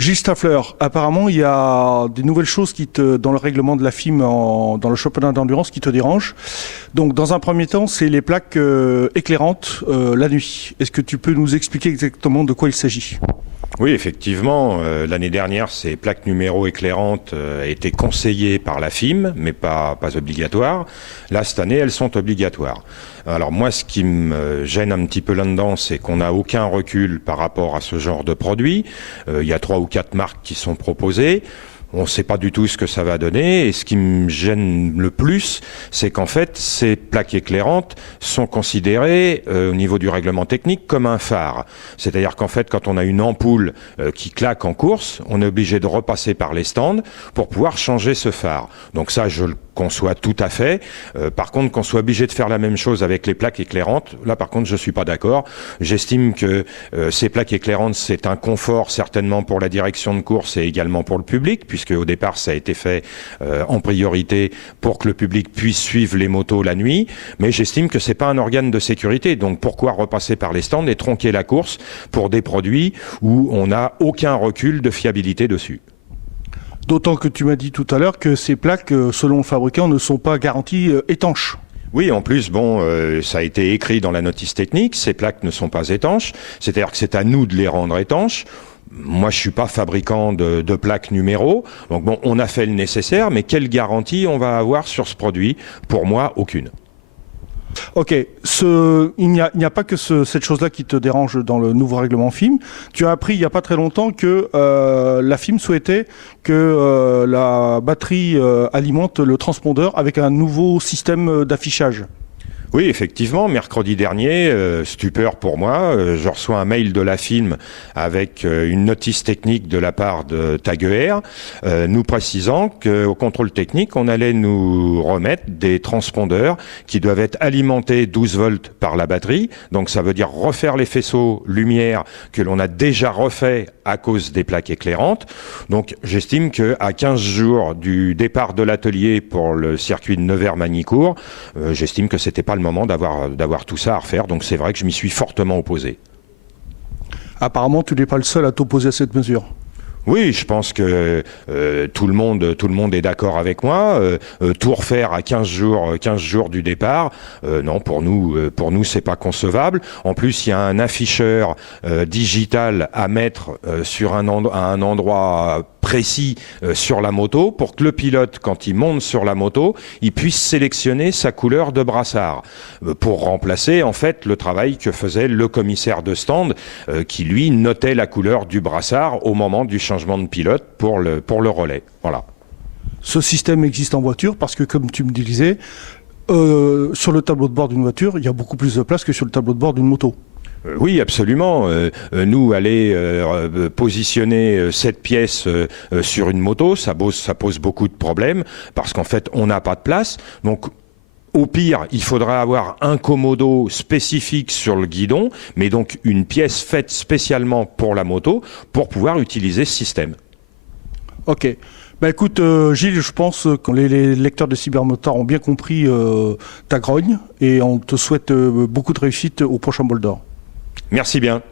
Gilles Staffler, apparemment il y a des nouvelles choses dans le règlement de la FIM, dans le championnat d'endurance qui te dérangent. Donc dans un premier temps, c'est les plaques éclairantes la nuit. Est-ce que tu peux nous expliquer exactement de quoi il s'agit ? Oui, effectivement, l'année dernière, ces plaques numéro éclairantes étaient conseillées par la FIM, mais pas obligatoires. Là, cette année, elles sont obligatoires. Alors moi, ce qui me gêne un petit peu là-dedans, c'est qu'on n'a aucun recul par rapport à ce genre de produit. Il y a 3 ou 4 marques qui sont proposées. On ne sait pas du tout ce que ça va donner, et ce qui me gêne le plus, c'est qu'en fait, ces plaques éclairantes sont considérées au niveau du règlement technique comme un phare. C'est-à-dire qu'en fait, quand on a une ampoule qui claque en course, on est obligé de repasser par les stands pour pouvoir changer ce phare. Donc ça, je le conçois tout à fait. Par contre, qu'on soit obligé de faire la même chose avec les plaques éclairantes, là par contre, je suis pas d'accord. J'estime que ces plaques éclairantes, c'est un confort certainement pour la direction de course et également pour le public, puisque au départ, ça a été fait en priorité pour que le public puisse suivre les motos la nuit. Mais j'estime que c'est pas un organe de sécurité. Donc pourquoi repasser par les stands et tronquer la course pour des produits où on n'a aucun recul de fiabilité dessus? D'autant que tu m'as dit tout à l'heure que ces plaques, selon le fabricant, ne sont pas garanties étanches. Oui, en plus, ça a été écrit dans la notice technique, ces plaques ne sont pas étanches, c'est-à-dire que c'est à nous de les rendre étanches. Moi, je suis pas fabricant de plaques numéro, donc bon, on a fait le nécessaire, mais quelle garantie on va avoir sur ce produit? Pour moi, aucune. Ok, il n'y a pas que cette chose-là qui te dérange dans le nouveau règlement FIM. Tu as appris il n'y a pas très longtemps que la FIM souhaitait que la batterie alimente le transpondeur avec un nouveau système d'affichage. Oui, effectivement, mercredi dernier, stupeur pour moi, je reçois un mail de la FIM avec une notice technique de la part de Taguer, nous précisant qu'au contrôle technique, on allait nous remettre des transpondeurs qui doivent être alimentés 12 volts par la batterie. Donc ça veut dire refaire les faisceaux lumière que l'on a déjà refait à cause des plaques éclairantes. Donc j'estime qu'à 15 jours du départ de l'atelier pour le circuit de Nevers-Magnicourt, j'estime que c'était pas le moment d'avoir tout ça à refaire, donc c'est vrai que je m'y suis fortement opposé. Apparemment, tu n'es pas le seul à t'opposer à cette mesure. Oui, je pense que tout le monde est d'accord avec moi. Tout refaire à 15 jours du départ, non, pour nous, c'est pas concevable. En plus, il y a un afficheur digital à mettre à un endroit précis sur la moto pour que le pilote, quand il monte sur la moto, il puisse sélectionner sa couleur de brassard pour remplacer en fait le travail que faisait le commissaire de stand qui lui notait la couleur du brassard au moment du changement de pilote pour le relais. Voilà. Ce système existe en voiture parce que, comme tu me disais, sur le tableau de bord d'une voiture, il y a beaucoup plus de place que sur le tableau de bord d'une moto. Oui, absolument. Nous, aller positionner cette pièce sur une moto, ça pose beaucoup de problèmes parce qu'en fait, on n'a pas de place. Donc, au pire, il faudra avoir un commodo spécifique sur le guidon, mais donc une pièce faite spécialement pour la moto pour pouvoir utiliser ce système. Ok. Bah écoute, Gilles, je pense que les lecteurs de Cybermotard ont bien compris ta grogne et on te souhaite beaucoup de réussite au prochain bol d'or. Merci bien.